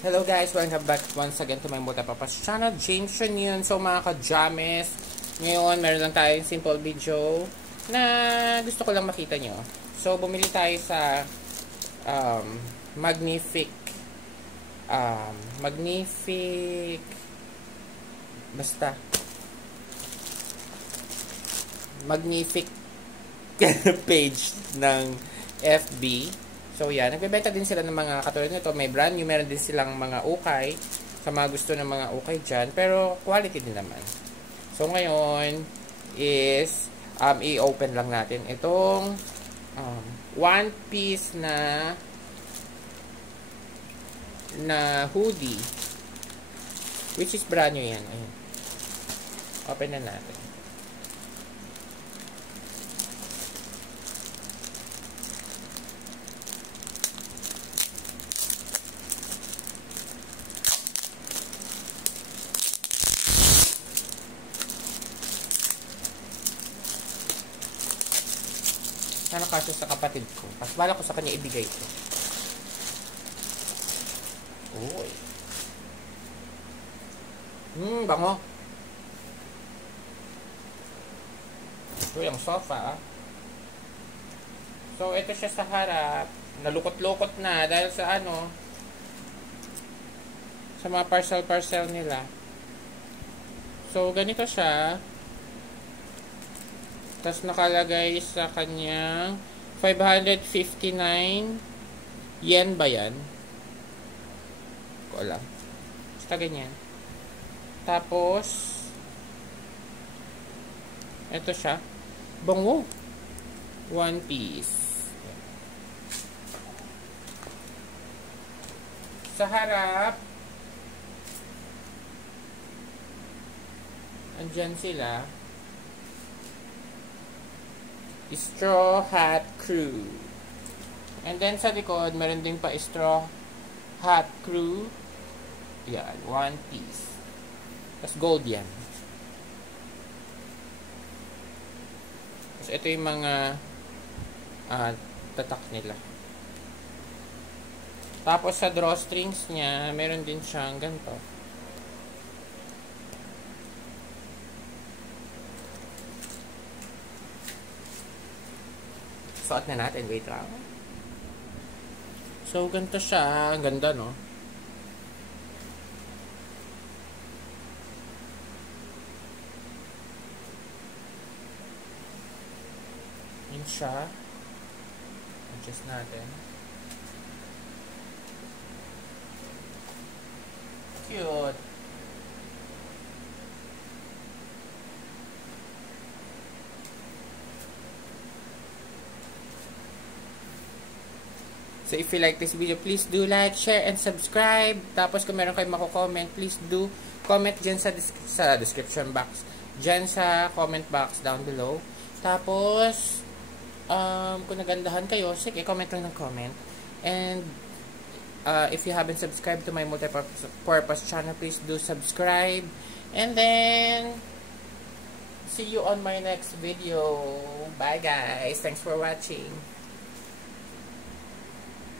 Hello guys, welcome back once again to my Multipapas channel, James yun. So mga ka-james, ngayon meron lang tayong simple video na gusto ko lang makita nyo. So bumili tayo sa Magnific page ng FB. So yan, nagbebenta din sila ng mga katulad nito, may brand new, meron din silang mga ukay sa mga gusto ng mga ukay dyan, pero quality din naman. So ngayon is i-open lang natin itong one piece na hoodie, which is brand new yan. Ayun. Open na natin. Sana kasya sa kapatid ko. Mas bala ko sa kanya ibigay ito. Uy. Bango. Ito yung sofa. So, ito siya sa harap. Nalukot-lukot na dahil sa sa mga parcel nila. So, ganito siya. Tapos nakalagay sa kanyang 559 yen ba yan? Ko lang. Basta ganyan. Tapos ito siya. Bango. One piece. Sa harap andyan sila. Straw Hat Crew. And then sa likod, meron din pa Straw Hat Crew. Yan, one piece. Tapos gold yan. Tapos ito yung mga tatak nila. Tapos sa drawstrings niya, meron din siyang ganito. Suot na natin. Wait lang. So, ganito siya. Ang ganda, no? Yun siya. Adjust natin. Cute. So, if you like this video, please do like, share, and subscribe. Tapos, kung meron kayong mako-comment, please do comment dyan sa description box. Dyan sa comment box down below. Tapos, kung nagandahan kayo, sige, comment lang ng comment. And, if you haven't subscribed to my Multipurpose channel, please do subscribe. And then, see you on my next video. Bye, guys. Thanks for watching.